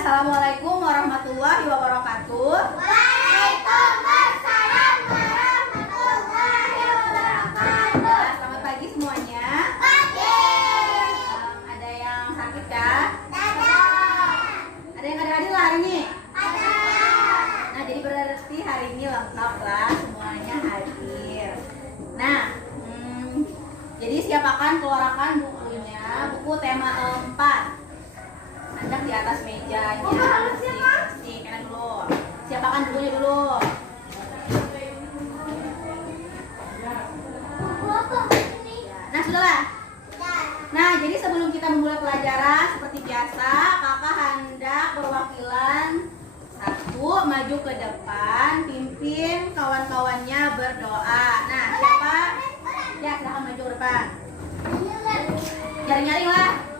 Assalamualaikum warahmatullahi wabarakatuh. Waalaikumsalam warahmatullahi wabarakatuh. Selamat pagi semuanya. Pagi. Ada yang sakit kah? Ada. Ada yang ada hadir lah hari ini? Ada. Nah, jadi berarti hari ini lengkap lah, semuanya hadir. Nah, jadi siapakan keluarkan bukunya, buku tema 4. Ada di atas mejanya. Sih, kena dulu. Siapakan bukunya dulu. Nah, sudahlah. Nah, jadi sebelum kita memulai pelajaran seperti biasa, kakak hendak perwakilan satu maju ke depan, pimpin kawan-kawannya berdoa. Nah, siapa? Ya, silahkan maju ke depan. Nyaring-nyaring lah.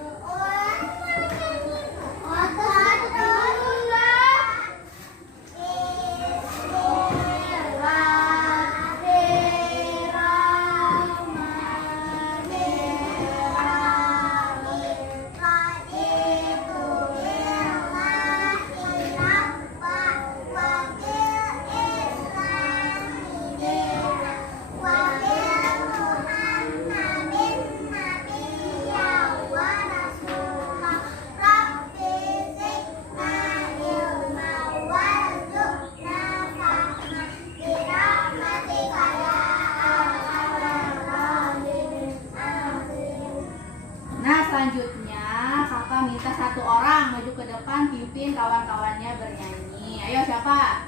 Selanjutnya kakak minta satu orang maju ke depan, pimpin kawan-kawannya bernyanyi. Ayo siapa?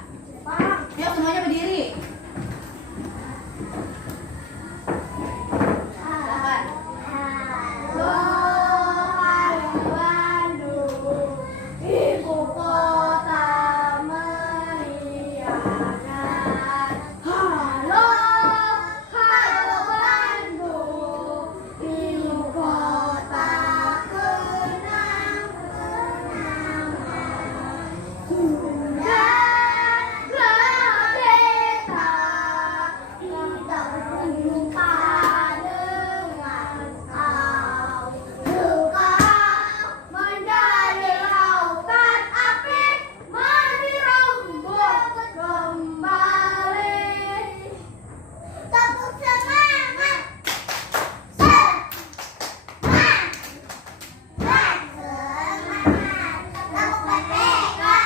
Ayo semuanya berdiri. Silakan. Ibu kota meriahkan. Halo, halo Bandung, ibu kota kenang-kenangan. Sudah merdeka, kita berjumpa dengan kau. Engkau menjadi lautan api, menirambut kembali. Tepuk semangat. Semangat. Tepuk merdeka.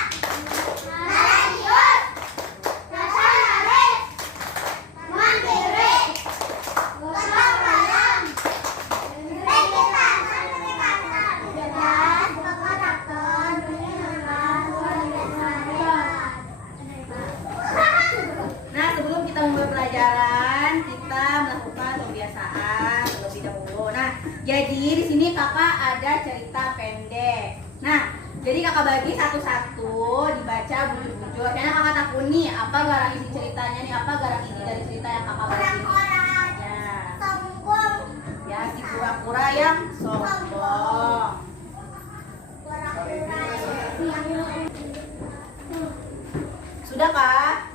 Religius. Nasionalis. Mandiri. Gotong royong. Kita menegakkan bebas berkarakter dengan Nah, sebelum kita memulai pelajaran, kita melakukan pembiasaan terlebih dahulu. Nah, jadi di sini kakak ada cerita pendek. Nah, jadi kakak bagi satu-satu, dibaca bujur-bujur. Karena kakak takut nih, apa garang isi ceritanya nih, apa garang isi dari cerita yang kakak bagi. orang-orang Ya, sombong. ya si kura-kura yang sombong. Sudah kah?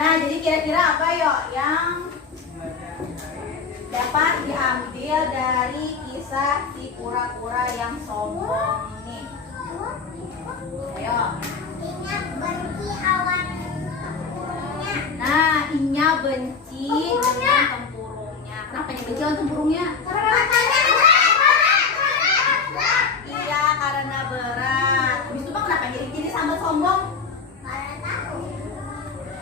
Nah, jadi kira-kira apa yuk yang dapat diambil dari kisah si kura-kura yang sombong ini? Ayo. Ingat benci awan tempurungnya. Nah, Inya benci dengan tempurungnya. Kenapa dia benci dengan tempurungnya? Iya, karena berat. Habis itu Bang, kenapa jadi sambal sombong?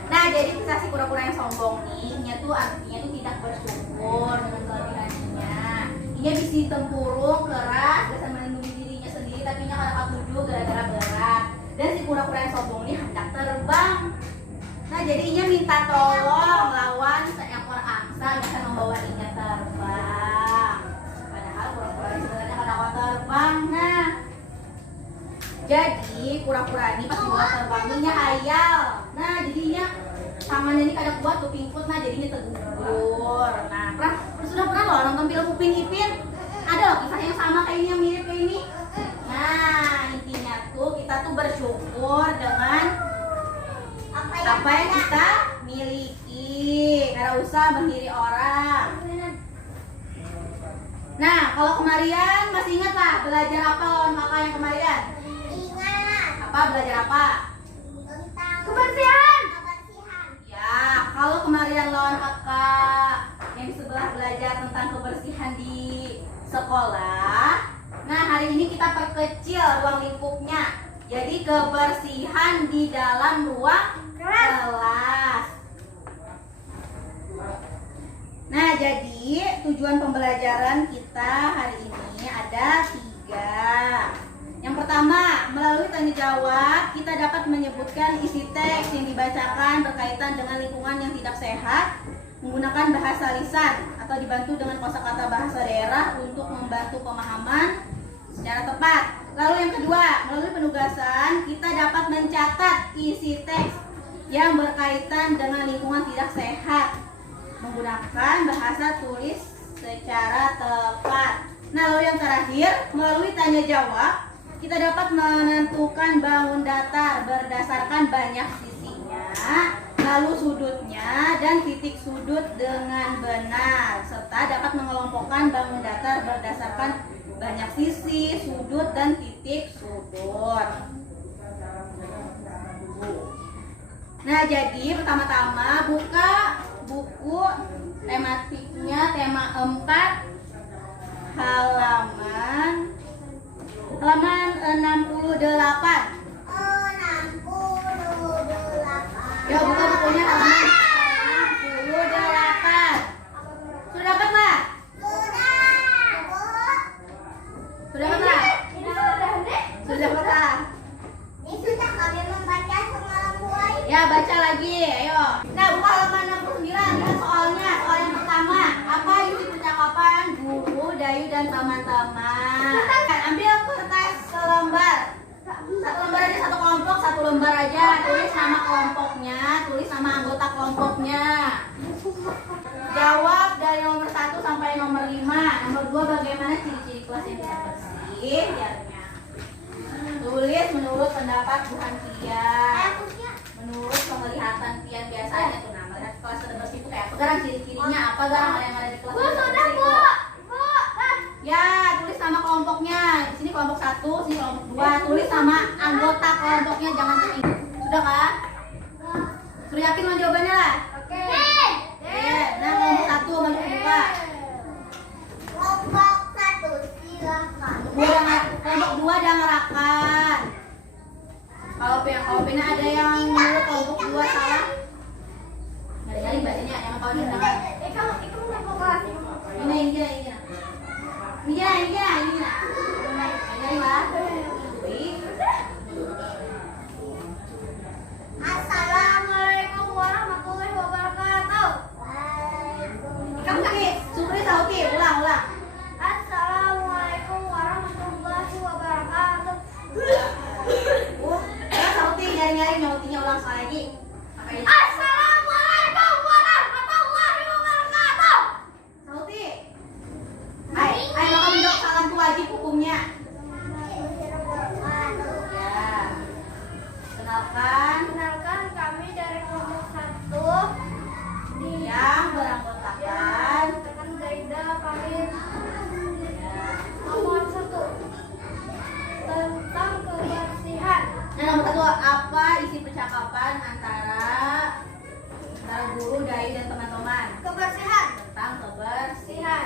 Nah, jadi kisah si kura-kura yang sombong nih, Inya tuh artinya tuh tidak bersyukur dengan kelebihannya. Inya bisa tempurung keras, bisa melindungi dirinya sendiri, tapi Inya kadang tujuh gara-gara berat. Dan si kura-kura yang sombong ini hendak terbang. Nah, jadi Inya minta tolong lawan seekor angsa yang bisa membawa Inya terbang. Padahal kura-kura ini sebenarnya kadang terbang. Nah, jadi kura-kura ini pas dibawa terbang Inya hayal. Nah, jadinya tangannya ini kadang kuat tuh pingput, nah jadinya tergugur. Nah, sudah pernah loh nonton film Upin Ipin? Ada loh kisah yang sama kayak ini, yang mirip kayak ini. Nah, intinya tuh kita tuh bersyukur dengan apa yang kita miliki, karena usah mengiri orang. Nah, kalau kemarin masih ingat lah belajar apa lawan kakak yang kemarin? Ingat. belajar apa? Tentang Kebersihan. kebersihan. Ya, kalau kemarin lawan kakak yang sebelah belajar tentang kebersihan di sekolah. Nah, hari ini kita perkecil ruang lingkupnya. Jadi kebersihan di dalam ruang kelas. Nah, jadi tujuan pembelajaran kita hari ini ada 3. Yang pertama, melalui tanya jawab, kita dapat menyebutkan isi teks yang dibacakan berkaitan dengan lingkungan yang tidak sehat, menggunakan bahasa lisan atau dibantu dengan kosakata bahasa daerah untuk membantu pemahaman secara tepat. Lalu yang kedua, melalui penugasan, kita dapat mencatat isi teks yang berkaitan dengan lingkungan tidak sehat, menggunakan bahasa tulis secara tepat. Nah, lalu yang terakhir, melalui tanya jawab, kita dapat menentukan bangun datar berdasarkan banyak sisinya, lalu sudutnya dan titik sudut dengan benar, serta dapat mengelompokkan bangun datar berdasarkan banyak sisi, sudut, dan titik sudut. Nah, jadi pertama-tama buka buku tematiknya, tema 4, halaman 68. Oh, 68. Ya, buka bukunya halaman 68. Sudah dapat lah? Sudah, Bu. Sudah dapat lah? Sudah dapat lah? Ini sudah kami membaca semalam, Boy. Ya, baca lagi, ayo. Nah, buka halaman 69. Lihat soalnya. Soal yang pertama, apa isi percakapan guru, Dayu, dan teman-teman? Ambil kertas selembar. Satu lembar aja, satu kelompok, satu lembar aja. Tulis nama kelompoknya, tulis nama anggota kelompoknya. Jawab dari nomor 1 sampai nomor 5. Nomor 2, bagaimana ciri-ciri kelas yang tidak bersih? Biarnya. Tulis menurut pendapat Bu Hantian. Menurut penglihatan Pian biasanya tuh, nah, melihat kelas tidak bersih itu kayak apa? Garang ciri-cirinya apa? Garang ada yang ada di kelas tidak bersih itu. Ya, tulis nama kelompoknya. Di sini kelompok 1, sini kelompok 2. Tulis nama anggota kelompoknya, jangan tertinggal. Sudah kah? Sudah yakin mau jawabannya lah? Oke. Nah, kelompok 1 maju ke buka. Kelompok 1 silakan. Kelompok 2 udah ngerakan. Kalau Pina ada yang menurut kelompok 2 salah. Nyari-nyari bacanya yang tahu di tangan. Kamu mau kelas? Ini. Nyari lah. Assalamualaikum warahmatullahi wabarakatuh. Kamu sakit. Supri sauti, ulang. Assalamualaikum warahmatullahi wabarakatuh. Sauti, nyari-nyari nyautinya ulang sekali lagi. Pakai Assalamualaikum warahmatullahi wabarakatuh. sauti. Hai, bakal duduk salam tuh wajib hukumnya. Ya. Kenalkan Kami dari kelompok 1 yang beranggotakan dengan Zaida Karim. ya. Nomor 1 tentang kebersihan. Nah, nomor 1, apa isi percakapan antara guru, Dayu, dan teman-teman Kebersihan. tentang kebersihan?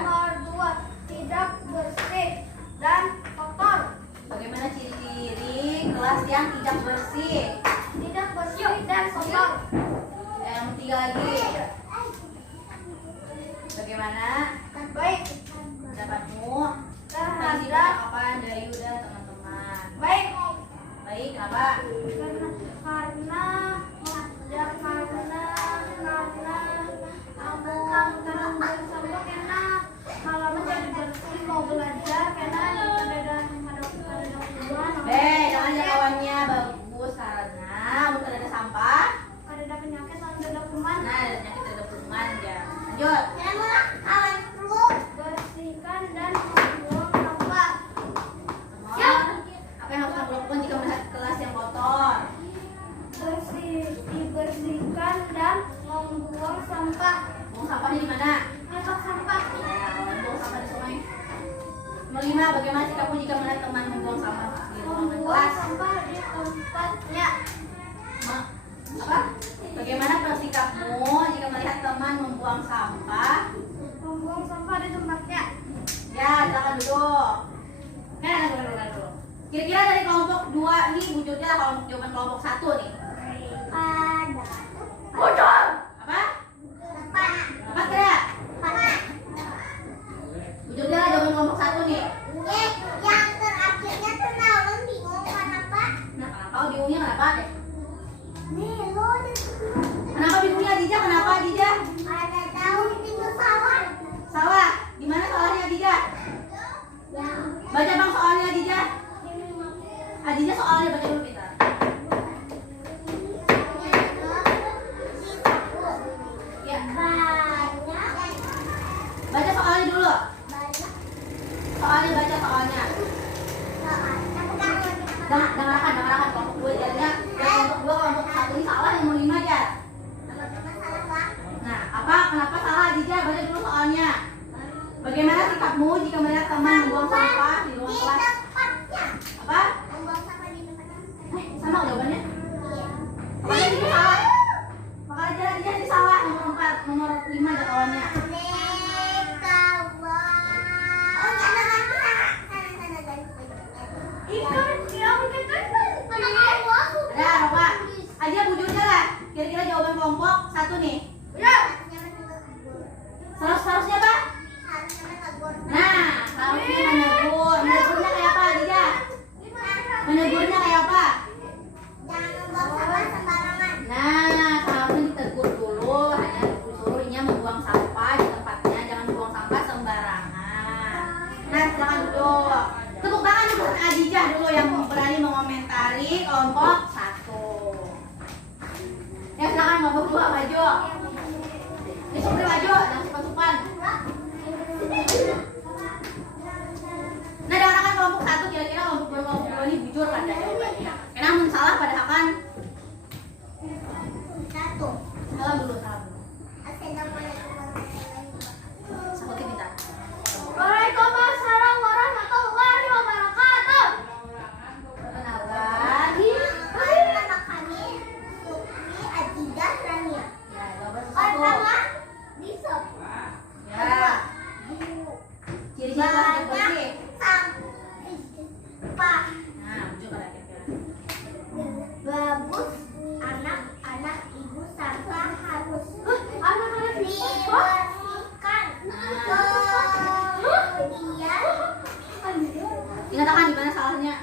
Nomor 2 tidak bersih dan kotor. Bagaimana ciri-ciri kelas yang tidak bersih? Tidak bersih dan kotor. Yang ketiga lagi, bagaimana Baik. pendapatmu tentang isi Terhadap percakapan Dayu dan teman-teman? baik. Baik, kenapa? Karena halaman jadi bersih mau belajar karena ada Jangan kawannya bagus karena bukan ada sampah. ada penyakit ada kuman. Nah, ada penyakit terhadap kuman ya. Lanjut. Alat perlu bersihkan dan membuang sampah. Nomor, apa yang harus kamu lakukan jika melihat kelas yang kotor? Apa? Bagaimana sikapmu jika melihat teman membuang sampah? Membuang sampah di tempatnya. Ya, silakan duduk. Dulu. Kira-kira dari kelompok 2 nih wujudnya jawaban kelompok 1 nih. Ada. Bocor. Apa? Apa kira? Wujudnya jawaban kelompok 1 nih. Yang terakhirnya tuh Naulun bingung kenapa? Nah, kenapa? Oh, bingungnya kenapa deh? Nih lo Kenapa bingungnya Adija? Kenapa Adija? ada tahu di pintu sawah. Salah. Di mana salahnya Adija? Baca bang soalnya Adija. Adija soalnya baca dulu pintar. Ya. Baca soalnya dulu. Soalnya baca soalnya. Dengarkan kelompok 2 jadinya. Kelompok 2 kelompok 1 ini salah yang mau 5 aja. Nah, kenapa salah Adija? Baca dulu soalnya. Bagaimana sikapmu jika melihat teman membuang sampah di ruang kelas? Apa? Sama jawabannya? Makanya ini salah. Makanya Adija ini salah. Nomor 4, nomor 5 jadwalnya. Ada apa? Aja wujudnya lah. Kira-kira jawaban kelompok 1 nih. Seharusnya apa? Nah, harusnya menegur. Menegurnya kayak apa, Adija? Menegurnya kayak apa? Nah, seharusnya ditegur dulu. Hanya disuruhnya membuang sampah di tempatnya. Jangan buang sampah sembarangan. Nah, silakan duduk. Tepuk tangan untuk Adija dulu yang berani mengomentari kelompok 1. Ya, silakan kelompok 2 maju. Supri maju, jangan supan-supan. Nah, dengarkan kelompok 1 kira-kira kelompok 2 kelompok 2 ini bujur kan jawabannya. Karena salah pada akan salam dulu. Seperti minta. Waalaikumsalam warahmatullahi wabarakatuh. Perkenalan. Nama kami Supri Adija Rania. Ya, jawaban Pertama, 1. bisa. Ya. Ciri-ciri kelas bersih. Sampah. Nah, bujur pada kira-kira. Bagus. Anak-anak ibu sampah harus Anak-anak dibersihkan. Kemudian Ingatkan di mana salahnya.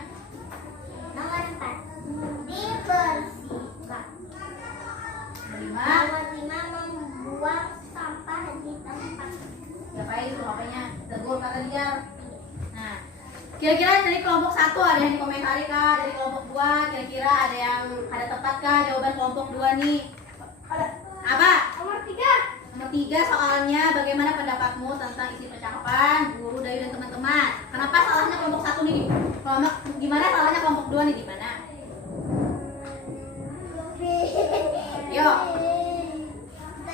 nomor 4 dibersihkan. 5. Nomor 5 membuang sampah di tempat. Ngapain itu HP-nya? Tegur kata dia. Nah, kira-kira dari kelompok 1 ada yang dikomentari kah? Dari kelompok 2 kira-kira ada tepat kah jawaban kelompok 2 nih? Apa? Nomor 3 Nomor 3 soalnya bagaimana pendapatmu tentang isi percakapan guru Dayu dan teman-teman? Kenapa salahnya kelompok 1 nih? Gimana salahnya kelompok 2 nih? Gimana? Yuk.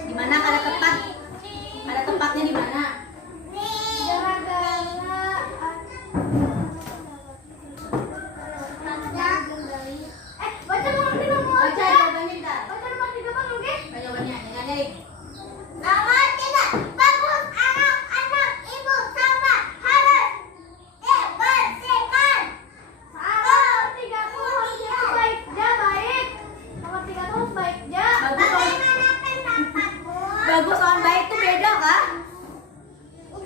Di mana ada tepat? Ada tempatnya di mana? Baca nomor 3 mau Baca aja. jawabannya bentar. Baca nomor 3 bang, oke? Baca jawabannya. Jangan dari. Nomor 3 bagus anak-anak ibu sampah harus dibersihkan. Nomor 3 tuh harusnya baiknya baik. Nomor 3 tuh baiknya. Bagaimana pendapatmu? Bagus lawan baik tuh beda kah?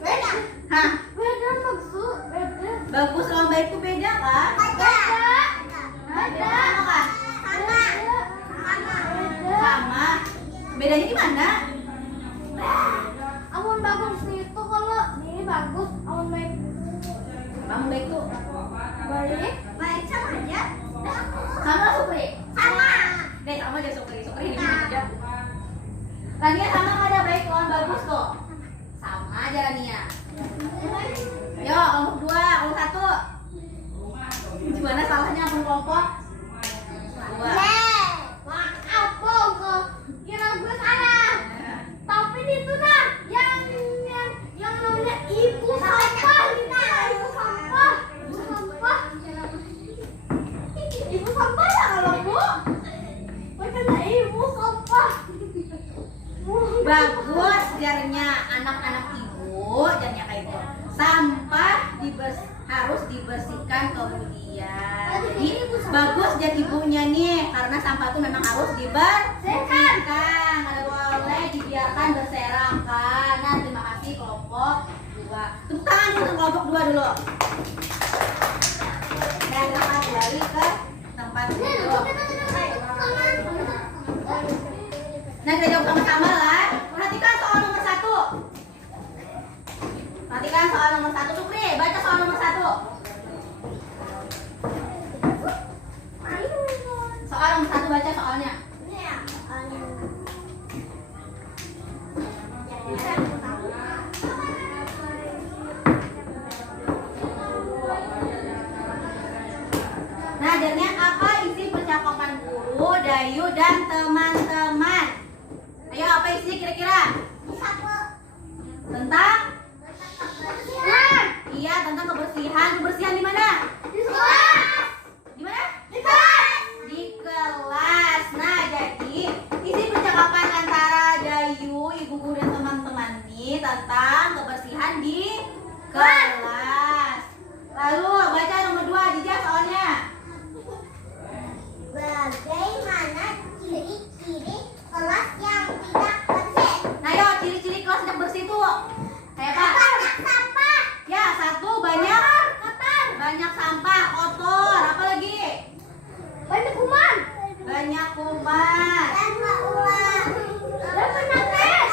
Beda. Hah? Beda maksud. Beda. Bagus lawan baik tuh beda kah? Beda. Sama kah? Sama. Beda. Sama. Bedanya di mana? Amun bagus itu kalau ini bagus, amun baik Kamu baik tuh. baik. Baik sama aja. Sama Supri. Sama. Deh, sama aja Supri. Supri ini aja. Rania sama nggak ada baik lawan bagus kok. Sama aja Rania. Yo, kelompok 2, kelompok 1. Gimana salahnya akun kelompok? 2. Maaf kok, kira gue salah. Tapi itu nah yang namanya ibu sampah, ibu sampah, ibu sampah ya kalau bu, bukan ibu. Bagus jarnya anak-anak ibu, jarnya kayak itu. Sampah harus dibersihkan kemudian. Jadi bagus jar ibunya nih, karena sampah itu memang harus dibersihkan. Nggak boleh dibiarkan berserakan. Nah, terima kasih kelompok 2. Tepuk tangan untuk kelompok 2 dulu. Dan kita kembali ke tempat duduk. Nah, kita jawab sama-sama lah. Perhatikan soal nomor 1. Perhatikan soal nomor 1. Sukri, baca soal nomor 1. Soal nomor 1, baca soalnya. Nah, jadinya apa isi percakapan guru, Dayu, dan teman-teman? Ayo, apa isi kira-kira? Tentang? Iya, tentang kebersihan. Kebersihan di mana? Di mana? Di kelas. Nah, jadi isi percakapan antara Dayu, ibu guru, dan teman-teman nih tentang kebersihan di kelas. Lalu baca nomor 2, Jija soalnya. Bagaimana ciri-ciri kelas yang tidak bersih? Nah, yuk ciri-ciri kelas tidak bersih itu kayak apa? Banyak sampah. Ya, 1 banyak Kotor. banyak sampah, kotor. Apa lagi? Banyak kuman. Banyak kuman. Dan ular. Dan penyakit.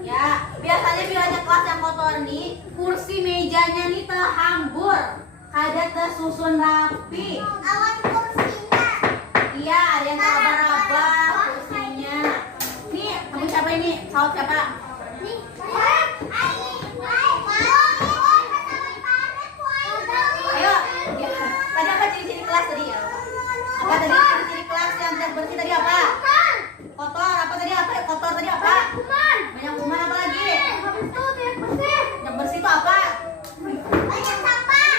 Ya, biasanya bilangnya kelas yang kotor nih, kursi mejanya nih terhambur, kada tersusun rapi. Awan kursinya. Iya, ada yang raba-raba kursinya. Nih, kamu siapa ini? Saud siapa? Ayo, ya. Tadi apa ciri-ciri kelas tadi ya? Apa tadi ciri-ciri kelas yang tidak bersih tadi apa? Kotor. Apa tadi apa? Kotor tadi apa? Banyak kuman. Apa lagi? Yang bersih itu apa?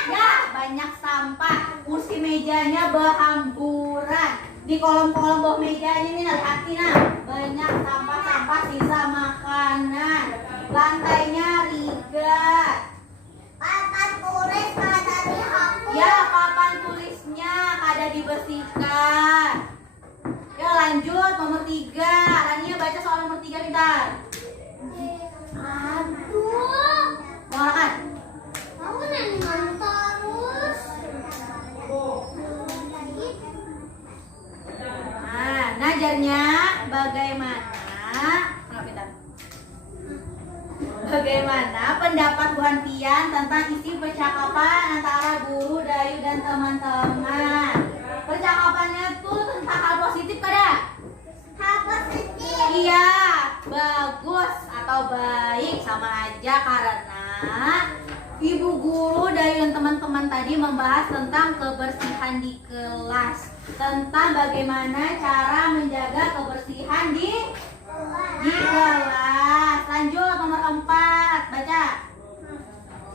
Ya, banyak sampah. Kursi mejanya berhamburan. Di kolom-kolom bawah mejanya ini hati nah. Banyak sampah-sampah sisa makanan. Lantainya rigat. Ya, papan tulisnya kada dibersihkan. Ya, lanjut nomor 3. Rania baca soal nomor 3 bentar. Mau kan? Nah, najarnya bagaimana pendapat Bu Hantian tentang isi percakapan antara guru, Dayu, dan teman-teman? Percakapannya tuh tentang hal positif kada? Iya, bagus atau baik sama aja karena ibu guru, Dayu, dan teman-teman tadi membahas tentang kebersihan di kelas, tentang bagaimana cara menjaga kebersihan di kelas. Lanjut nomor 4, baca.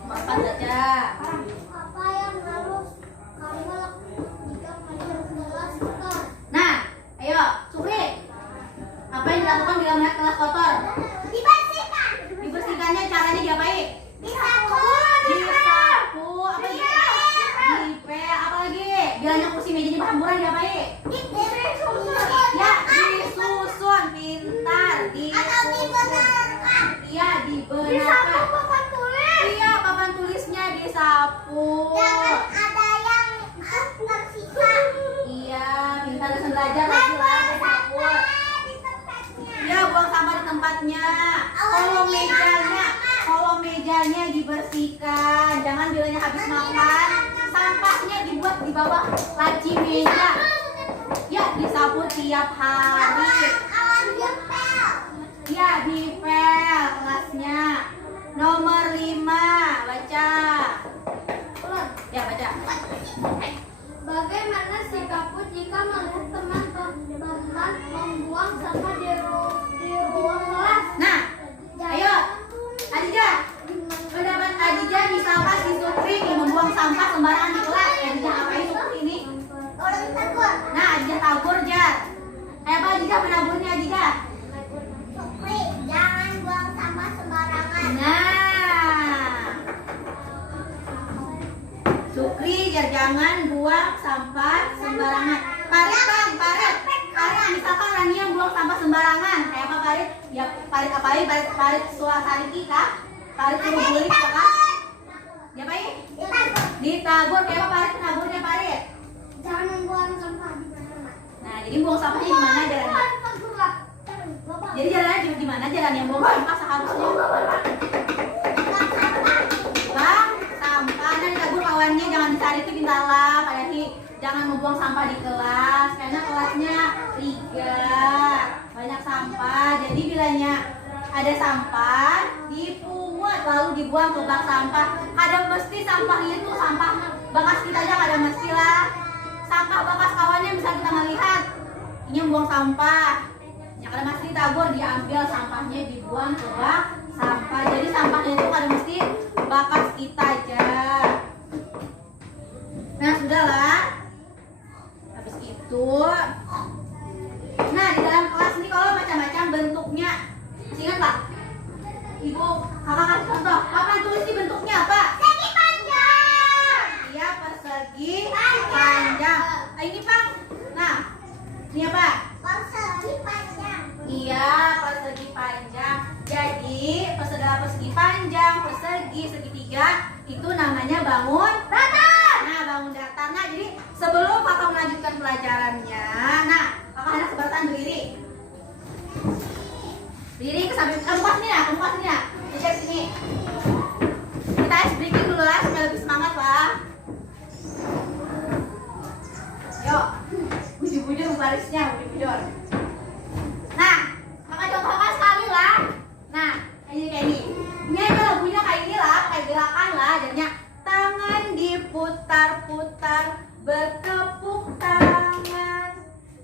Nomor 4 baca. Apa yang harus kamu lakukan jika melihat kelas kotor? Nah, ayo, Sukri. Apa yang dilakukan bila melihat kelas kotor? Dibersihkan. Dibersihkannya caranya diapain? Disapu. Disapu. Apa lagi? Dipel. Apa lagi? Bilangnya kursi mejanya berhamburan diapain? Ya, disusun. Pintar. Atau dibenarkan. Iya, dibenarkan. Disapu papan tulis. Iya, papan tulisnya disapu. Jangan ada yang tersisa. Iya, pintar dan belajar lagi lah disapu. Di tempatnya. Ya, buang sampah di tempatnya. Kolom mejanya dibersihkan. Jangan bilangnya habis makan, sampahnya dibuat di bawah laci meja. Ya, disapu tiap hari. Awan dipel. Ya, dipel kelasnya. Nomor 5, baca. Ya, baca. Bagaimana sikapmu jika melihat teman-teman membuang sampah di ruang kelas? Nah, ayo, Adija. Pendapat Adija misalkan si Sukri membuang sampah sembarangan di kelas. Adija ngapain Sukri ini? Orang tegur. Nah, Adija tabur, Jar. Kayak apa Adija menaburnya, Adija? jangan buang sampah sembarangan. Parit Bang, parit. Misalkan Rania buang sampah sembarangan, kayak apa parit? Ya parit apa ini? Parit suasariki kah? Parit kulit kah? Ya apa ini? Ditabur, kayak apa parit naburnya parit? Jangan membuang sampah di mana-mana. Nah, jadi buang sampahnya di mana jalannya? Jadi jalannya di mana jalannya buang sampah seharusnya? Bang, sampah dan ditabur kawannya, jangan dicari di dalam, jangan membuang sampah di kelas karena kelasnya 3 banyak sampah. Jadi bilanya ada sampah dipungut lalu dibuang ke bak sampah. Ada mesti sampahnya itu sampah bekas kita aja, ada mesti lah. Sampah bekas kawannya bisa kita melihat ini buang sampah. Yang ada mesti tabur diambil sampahnya dibuang ke bak sampah. Jadi sampahnya itu ada mesti bekas kita aja. Nah sudahlah. Habis itu, nah di dalam kelas ini kalau macam-macam bentuknya, masih ingat Pak? Ibu, kakak kasih contoh. Apa tulis di bentuknya apa? Persegi panjang. Iya, persegi panjang. Ini Bang. Nah, ini apa? Persegi panjang. Iya, persegi panjang. Jadi, persegi panjang, persegi segitiga itu namanya bangun datar. Nah, bangun datar. Nah, jadi sebelum kakak melanjutkan pelajarannya, nah, kakak hendak sebatang berdiri. Berdiri ke samping, kemukas nih ya, di sini. Kita ice breaking dulu lah, supaya lebih semangat lah. Yuk, bujur-bujur barisnya, bujur-bujur. Nah, kakak contohkan sekali lah. Nah, ini kayak ini. Ini aja lagunya kayak ini lah, kayak gerakan lah. Jadinya tangan diputar-putar, bertepuk tangan.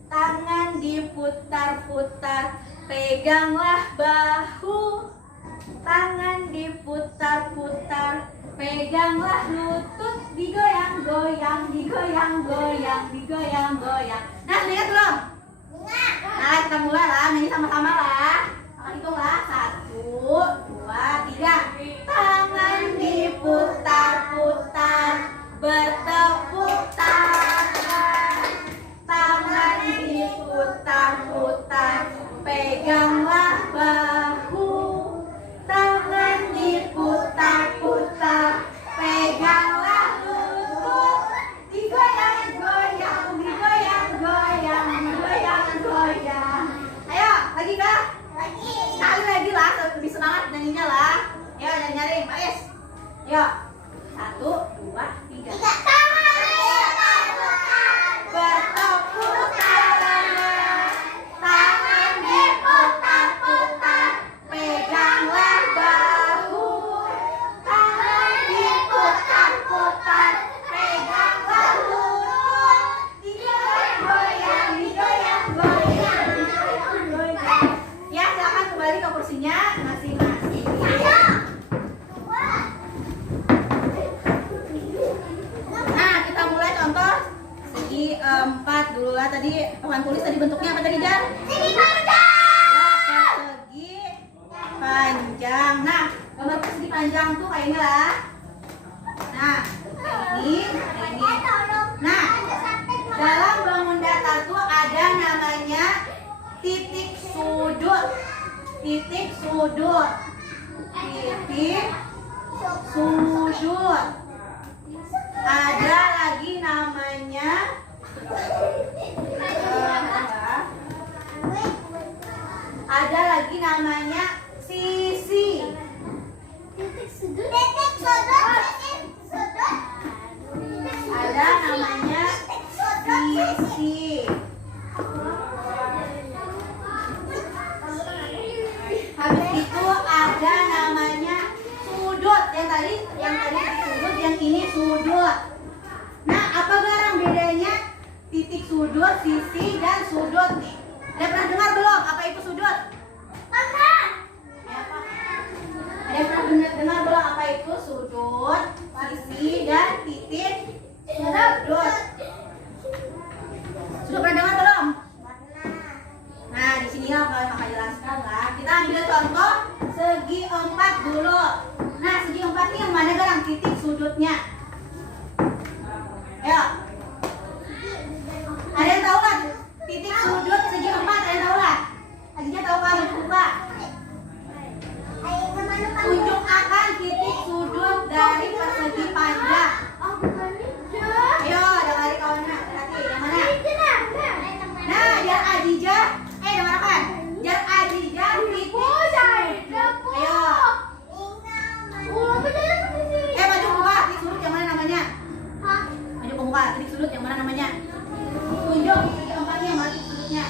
Tangan diputar-putar, peganglah bahu. Tangan diputar-putar, peganglah lutut. Digoyang-goyang, digoyang-goyang, digoyang-goyang. Nah, sudah ingat belum? Nah, kita mulai lah, nyanyi sama-sama lah. Akan hitung lah, 1, 2, 3. Tangan diputar-putar, bertepuk tangan. Tangan diputar-putar, peganglah bahu. Tangan diputar-putar, peganglah lutut. Digoyang-goyang, digoyang-goyang, digoyang-goyang. Ayo, lagi kah? Sekali lagi lah, lebih semangat nyanyinya lah. Ayo, nyanyi-nyanyi, Maris. Yuk, 1, 2, 3. Bertepuk tangan, tangan diputar-putar, peganglah bahu. Tangan diputar-putar, peganglah lutut. Digoyang-goyang, digoyang-goyang, digoyang-goyang. Ya, silakan kembali ke kursinya masing-masing. Nah, kita mulai contoh segi 4 dulu lah. Tadi papan tulis tadi bentuknya apa tadi, Jan? Persegi panjang. Persegi panjang. Nah, gambar persegi panjang tuh kayak ini lah. Nah, ini. Nah, dalam bangun datar tuh ada namanya titik sudut. Titik sudut. Titik sudut. Ada lagi namanya ada lagi namanya sisi. Titik sudut. Titik sudut. Titik sudut. Ada namanya sisi. Habis itu ada namanya sudut. Yang tadi sudut, yang ini sudut. Nah, apa barang bedanya titik sudut, sisi, dan sudut nih? Ada pernah dengar belum? Apa itu sudut? Pernah. Ya, apa? Ada yang pernah dengar belum apa itu sudut, sisi, dan titik sudut? Sudah pernah dengar belum? Nah, di sini lah kalau kakak jelaskan lah. Kita ambil contoh segi 4 dulu. Nah, segi 4 ini yang mana garang titik sudutnya? Ayo. Ada yang tahu nggak titik sudut segi 4? Ada yang tahu nggak? Ajinya tahu kan? Buka. Tunjukkan titik sudut dari persegi panjang. Ayo, ada lari kawannya. Hati, yang mana? Nah, jar Adijah. Dengarkan. Jar Adijah titik. Ayo. Maju buka. Titik sudut yang mana namanya? Maju buka. Titik sudut yang mana namanya? Tunjuk segi 4-nya, mana titik sudutnya?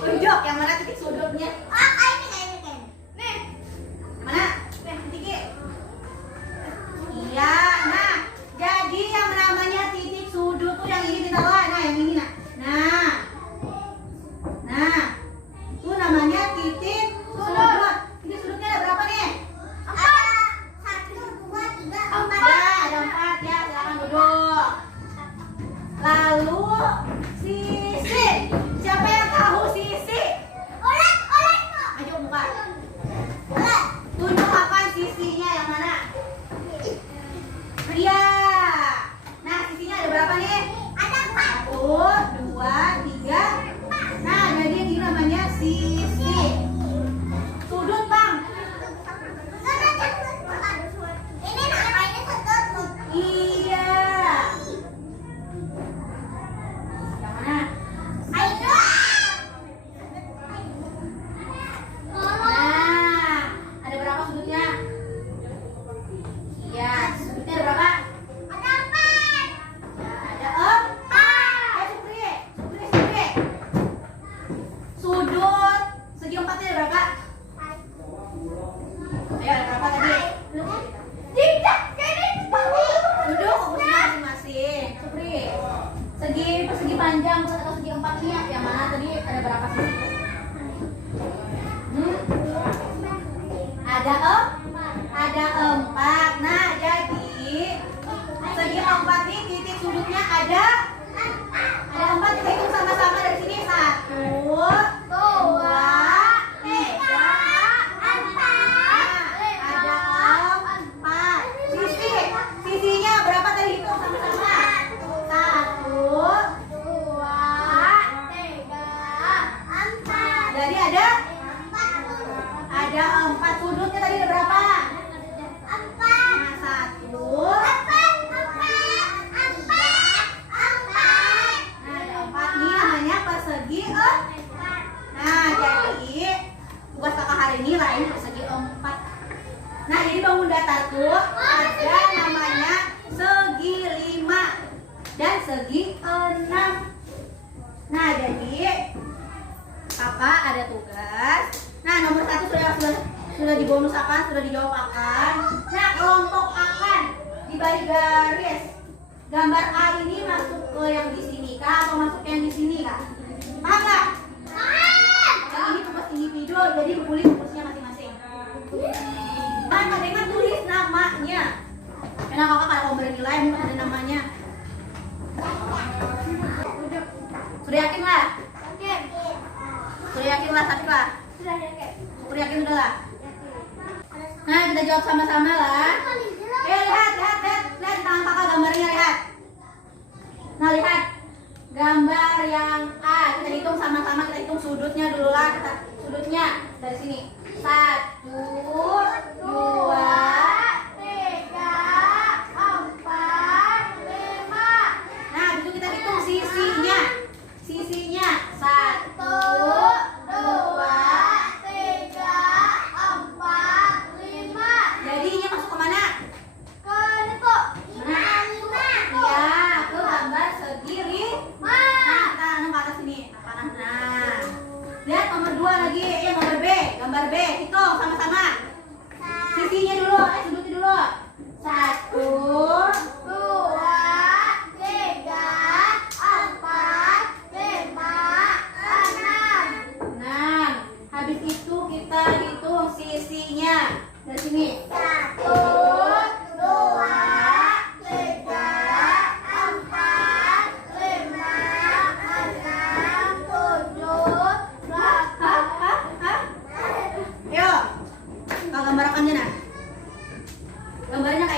Tunjuk yang mana titik sudutnya? Mana? Titik. Iya, nah, jadi yang namanya titik sudut tuh yang ini kita lah, nah yang ini nah. Nah, itu namanya titik sudut. Titik sudutnya ada berapa nih? 4. Ada 4 ya, silakan duduk. Lalu sisi. Siapa yang tahu sisi? Ayo buka. Tunjuk apa sisinya yang mana? Iya. Nah, sisinya ada berapa nih? 1, 2, 3. Nah, jadi ini namanya sisi. Sudut, Bang. Iya. Yang mana? Nah, ada berapa sudutnya? Iya, sudutnya ada berapa? Ada 4. Supri. Sudut segi 4-nya ada berapa? Ayo, ada berapa tadi? Duduk fokusnya masing-masing. Supri. Persegi panjang atau segi 4-nya yang mana tadi ada berapa sisi? Ada 4. Nah, jadi segi 4 nih titik sudutnya ada 4. Kita hitung sama-sama dari sini. 1, 2, 3, 4. Ada 4. Sisinya berapa tadi hitung sama-sama? 1, 2. Jadi ada 4 sudutnya tadi ada berapa? 1. Nah, ada 4 nih namanya persegi 4. Nah, jadi tugas kakak hari ini lain persegi 4. Nah, jadi bangun datar tuh ada namanya segi 5 dan segi 6. Nah, jadi kakak ada tugas. Nah, nomor 1 sudah dibonus akan, sudah dijawab akan. Nah, kelompok akan di balik garis. Gambar A ini masuk ke yang di sini kah atau masuk ke yang di sini kah? Paham nggak? Yang ini tugas individu, jadi kumpulin tugasnya masing-masing. Nah, dengan tulis namanya. Karena kakak kalau mau bernilai mungkin ada namanya. Sudah yakin lah? Sudah yakin lah, tapi lah. Sudah yakin sudah lah. Nah, kita jawab sama-sama lah. Lihat tangan kakak gambarnya, lihat. Nah, lihat gambar yang A. Kita hitung sama-sama, kita hitung sudutnya dulu lah. Sudutnya dari sini. 1, 2, 3, 4, 5. Nah, itu kita hitung sisinya. 1, 2, 3, 4, 5. Jadi ini masuk ke mana?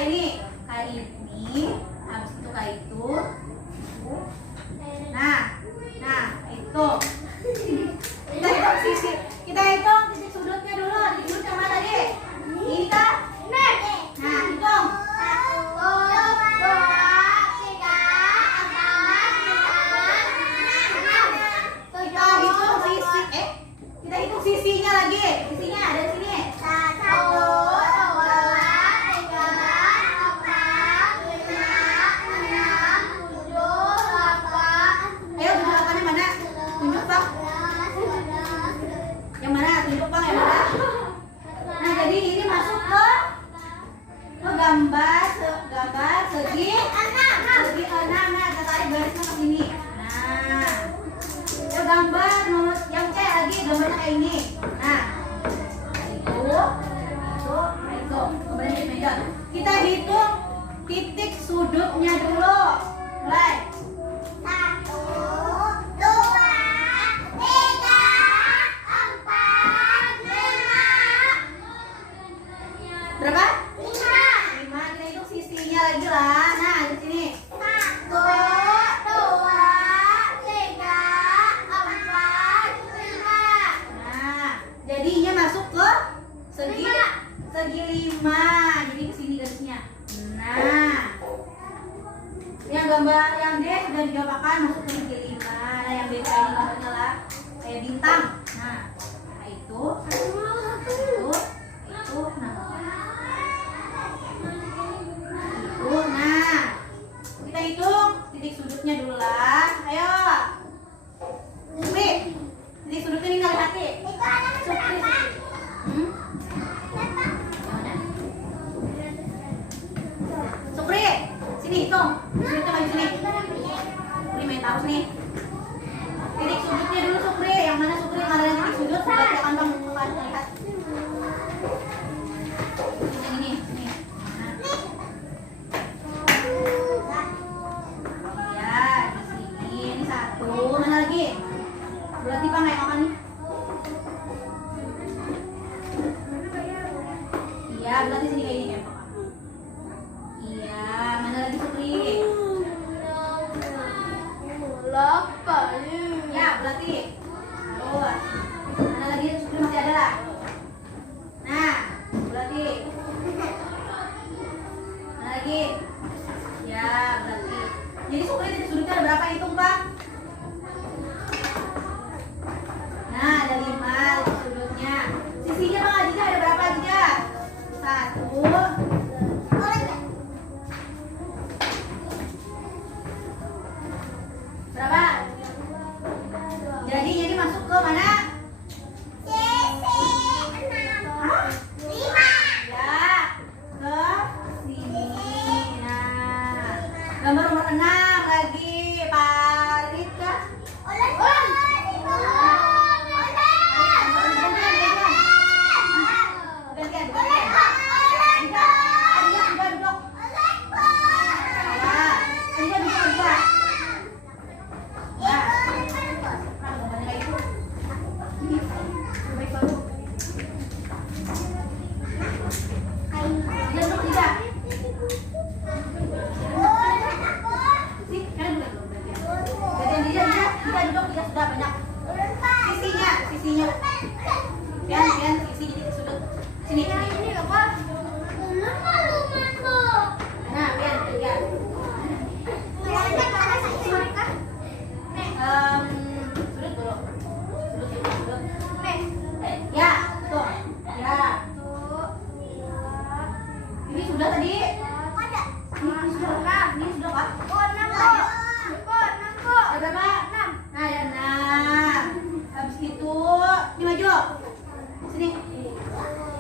kayak ini. Kayak ini. Habis itu kayak itu. Nah, itu. Kita hitung sisi. Kita hitung titik sudutnya dulu. Titik sudut yang mana tadi? Ini kan? Nah, hitung. 1, 2, 3, 4, 5, 6. Kita hitung sisi. Kita hitung sisinya lagi. Sisinya ada di sini. 1, 2, 3, 4, 5, 6, 7, 8. Ayo tunjuk apanya mana? Tunjuk Bang. Yang mana? Tunjuk Bang yang mana? Nah, jadi ini masuk ke gambar segi 6. Nah, kita tarik garisnya ke sini. Nah, ya gambar nomor yang C lagi gambarnya kayak ini. Nah, itu. Kemudian di meja. Kita hitung titik sudutnya dulu. Mulai. 1, 2, 3, 4, 5. Berapa? 5. 5. Kita hitung sisinya lagi lah. Nah, di sini. 1, 2, 3, 4, 5. Nah, jadinya masuk ke segi 5. Jadi ke sini garisnya. Nah, yang gambar yang D sudah dijawaban masuk ke segi 5. Nah, yang B kayak ini gambarnya lah kayak bintang. Nah, itu. Nah, kita hitung titik sudutnya dulu lah. Ayo. Supri, titik sudutnya ini lihat hati. Supri. Supri, sini hitung. Sudutnya maju sini. Supri main tahu nih. Titik sudutnya dulu Supri. Yang mana Supri? Mana yang titik sudut? Sudah kelihatan Bang. Lihat. Yang ini, sini. Ya, di sini. Ini 1. Mana lagi? Berarti Bang kayak apa nih? Iya, berarti sini kayak ini ya. Iya, mana lagi Supri? Ya, berarti. Terus. Mana lagi Supri masih ada lah? Nah, berarti. Mana lagi? Ya, berarti. Jadi Supri titik sudutnya ada berapa hitung, Bang? Nah, ada 5 titik sudutnya. Sisinya Bang Ajija ada berapa Ajija? 1. Berapa? Jadi ini masuk ke mana? Hah? Ya, ke sini. Nah, gambar nomor 6 lagi. Parit kah? Gantian. Adija sudah duduk. Ya, Adija duduk juga. Nah, gambarnya kayak itu. Ini, baik baru. Adija duduk Adija. Sih, kalian duduk dulu. Gantian Adija duduk, Adija sudah banyak. Sisinya. Pian, sisi jadi sudut. Sini. Nah, Pian. Sudut dulu. Sudut. Ya, tuh. Ya. Ini sudah tadi. Ini sudah. Ini sudah Pak. Ada berapa? 6. Nah, ada 6. Habis itu, ini maju. Sini.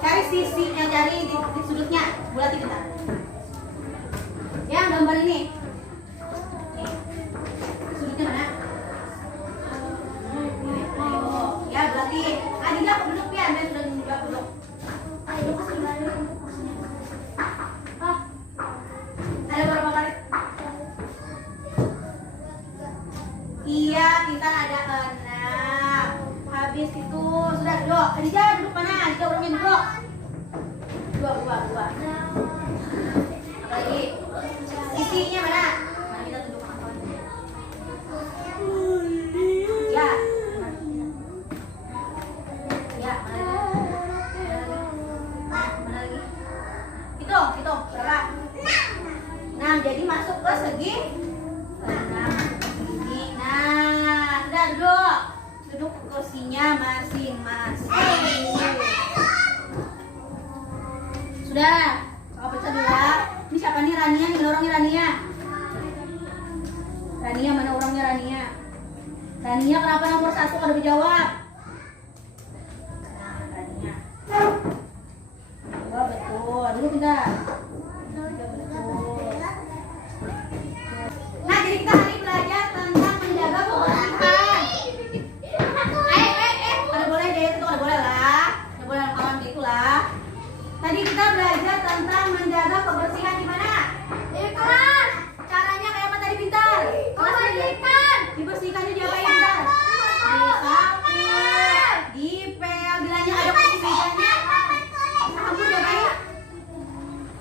Cari sisinya, cari di sudutnya. Bulati bentar. Yang gambar ini. Nih. Sudutnya mana? Ayo. Ya, berarti. Adija aku duduk Pian, dan sudah juga duduk. Ayo, kasih balik kursinya. Ada berapa kali? Iya, kita ada 6. Habis itu sudah duduk. Adija duduk mana? Adija orangnya duduk. Dua. jadi masuk ke segi. Nah, masuk ke sini. Nah, sudah duduk. Duduk ke kursinya masing-masing. Sudah. Kau baca dulu ya. Ini siapa nih Rania? Ini orangnya Rania. Rania, mana orangnya Rania? Rania kenapa nomor 1 kalau dijawab? Nah, Rania. Oh, betul. Dulu kita. Betul. Nah, jadi kita hari ini belajar tentang menjaga kebersihan. Kalau boleh deh, itu kalau boleh lah. Kalau boleh kawan gitu lah. Tadi kita belajar tentang menjaga kebersihan di mana? Di kelas. Caranya kayak apa tadi Pintar? Membersihkan. Dibersihkannya diapain Pintar? Disapu, dipel, bilangnya ada kursi mejanya. Sabun diapain?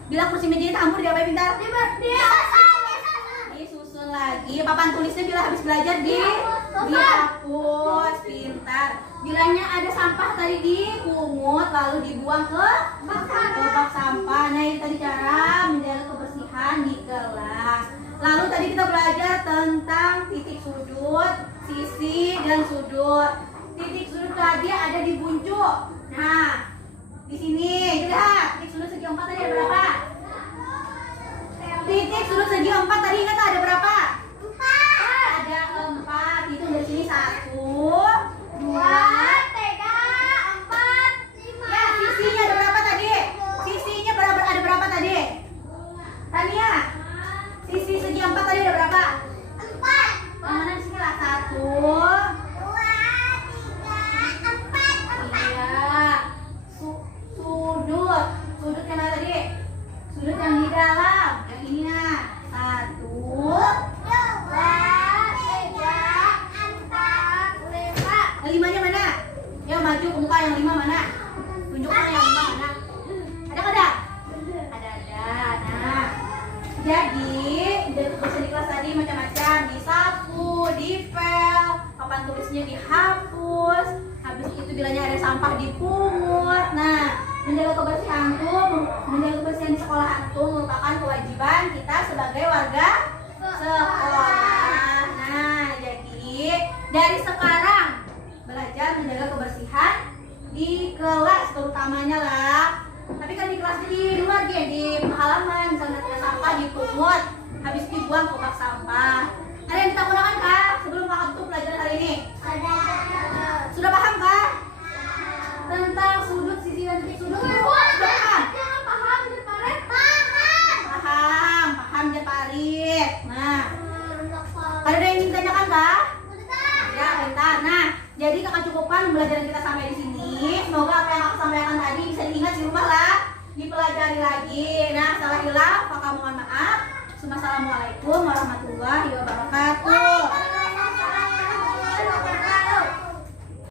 Bilang kursi mejanya sabun diapain Pintar? Disusun lagi. Papan tulisnya bila habis belajar dihapus. Pintar. Bilangnya ada sampah tadi dipungut lalu dibuang ke bak sampah. Nah, ini tadi cara menjaga kebersihan di kelas. Lalu tadi kita belajar tentang titik sudut, sisi, dan sudut. Titik sudut tadi ada di buncuk. Nah, di sini lihat titik sudut segi 4 tadi ada berapa? Titik sudut segi 4 tadi ingat ada berapa? 4. Ada 4. Hitung dari sini 1, 2, 3, 4, 5. Ya, sisinya ada berapa tadi? Sisinya ada berapa tadi? Tania, sisi segi 4 tadi ada berapa? 4. Yang mana di sini lah? 1, 2, 3, 4. Iya. Sudut. Sudut yang mana tadi? Sudut yang di dalam. Yang ini nah. 1, 2, 3, 4, 5. Yang 5-nya mana? Ya maju ke muka yang 5 mana? Tunjukkan yang 5 mana? Ada nggak ada? Ada. Nah, jadi kebersihan di kelas tadi macam-macam, disapu, dipel, papan tulisnya dihapus, habis itu bilangnya ada sampah dipungut. Nah, menjaga kebersihan di sekolah itu merupakan kewajiban kita sebagai warga sekolah. Nah, jadi dari sekarang belajar menjaga kebersihan di kelas terutamanya lah. Tapi kan di kelas di luar dia di halaman misalnya ada sampah dipungut, habis dibuang ke bak sampah. Ada yang ditakutkan kah sebelum kakak tutup pelajaran hari ini? Sudah paham kah? Tentang sudut, sisi dan titik sudut. Sudah paham? Paham dia Parit. Nah, ada yang ingin ditanyakan kah? Ya, bentar. Nah, jadi kakak cukupkan pembelajaran kita sampai di sini. Semoga apa yang aku sampaikan tadi bisa diingat di rumah lah, dipelajari lagi. Nah, salah hilang, maka mohon maaf. Assalamualaikum warahmatullahi wabarakatuh.